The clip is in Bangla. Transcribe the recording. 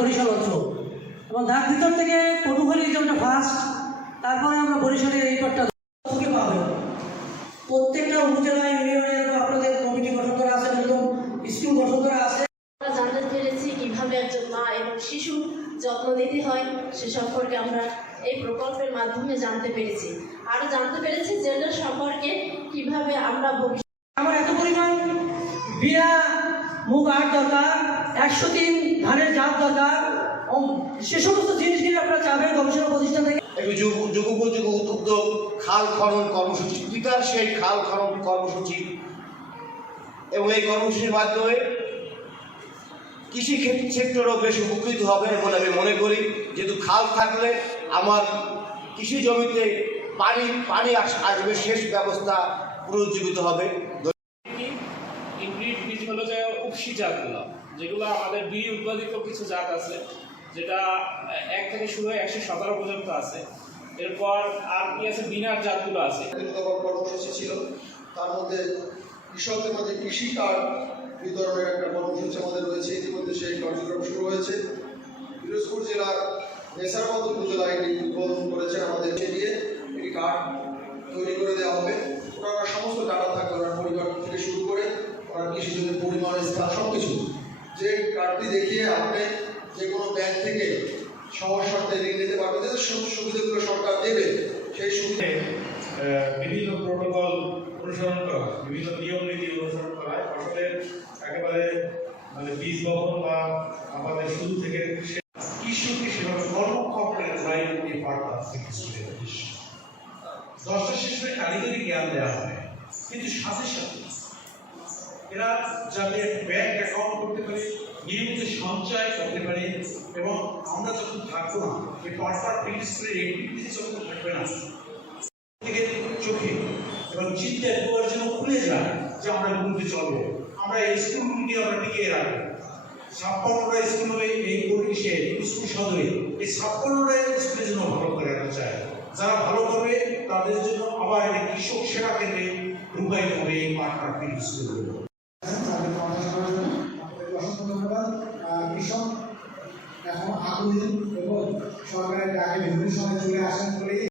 বরিশাল অঞ্চল এবং তার ভিতর থেকে পটুখালী জোনটা ফার্স্ট, তারপরে আমরা বরিশালের এই পাটটা পাবেন। প্রত্যেকটা উপজেলা ইউনিয়নের আপনাদের কমিটি গঠন করা আছে, এরকম স্কুল গঠন করা আছে। জানতে পেরেছি কিভাবে একজন মা এবং শিশু যত্ন নিতে হয় সে সম্পর্কে আমরা এই প্রকল্পের মাধ্যমে জানতে পেরেছি। আরও জানতে পেরেছি জেন্ডার সম্পর্কে কিভাবে আমরা আমার এত পরিমাণ বিয়া মুগ আট দরকার, 103 ধানের জাত দরকার, সে সমস্ত জিনিসগুলি আপনারা চাবেন গবেষণা প্রতিষ্ঠান থেকে। যুগোপযোগী উদ্যোগ খাল খনন কর্মসূচি, পিতার সেই খাল খনন কর্মসূচি, এবং এই কর্মসূচির মাধ্যমে কৃষি সেক্টরও বেশ উপকৃত হবে বলে আমি মনে করি। যেহেতু খাল থাকলে আমার কৃষি জমিতে পানি আসবে, সেচ ব্যবস্থা পুনরুজ্জীবিত হবে। ইনব্রিড বীজ হলো যে উপসি জাতগুলো, যেগুলো আমাদের বীজ উৎপাদিত কিছু জাত আছে, যেটা 1 থেকে শুরু হয়ে 117 পর্যন্ত আছে। এরপর আর কি আছে, বিনার জাতগুলো আছে। কর্মসূচি ছিল, তার মধ্যে কৃষকদের মধ্যে কৃষি কার্ড বিতরণের একটা কর্মসূচি আমাদের রয়েছে। ইতিমধ্যে সেই কার্যক্রম শুরু হয়েছে। পিরোজপুর জেলার নেসারবন্দ উপজেলা এটি উদ্বোধন করেছেন আমাদের, দিয়ে একটি কার্ড তৈরি করে দেওয়া হবে। ওনারা সমস্ত ডাটা থাকবে, ওনার পরিবার থেকে শুরু করে ওনার কৃষি জমির পরিমাণ, স্থান, সব কিছু। যে কার্ডটি দেখিয়ে আপনি যে কোনো ব্যাংক থেকে সহজ শর্তে ঋণ নিতে পারবেন, যে সুবিধাগুলো সরকার দেবে সেই সুবিধা। বিভিন্ন প্রোটোকল অনুসরণ করা, বিভিন্ন নিয়ম নীতি অনুসরণ করা ফসলের একেবারে বীজ বপন বা আমাদের শুরু থেকে কৃষককে সেভাবে কর্মক্ষমের এই পাঠটা স্কুলের উদ্দেশ্য। 10টা শিশুকে কারিগরি জ্ঞান দেওয়া হয়, কিন্তু সাথে সাথে এরা যাতে ব্যাংক অ্যাকাউন্ট করতে পারে, নিয়মিত সঞ্চয় করতে পারে, এবং আমরা যখন থাকবো না এই পাঠটার স্কুলের অ্যাক্টিভিটি যখন থাকবে না, চোখে এবং চিন্তায় দুয়ার যেন খুলে যায় যে আমরা ঘুরতে চলবো, আমরা এই স্কুলগুলিকে আমরা টিকিয়ে রাখবো। 56টা স্কুল হবে এই পরিবেশে, স্কুল সদরে এই 56টা স্কুলের জন্য ভালো করে রাখতে চায়। যারা ভালো করবে তাদের জন্য আবার এই কৃষক সেবা কেন্দ্রে রূপায়িত হবে এই পাঠ্যক্রম স্কুলগুলো। কৃষক এখন আগ্রহী এবং সরকারের ডাকে বিভিন্ন সময় চলে আসেন বলে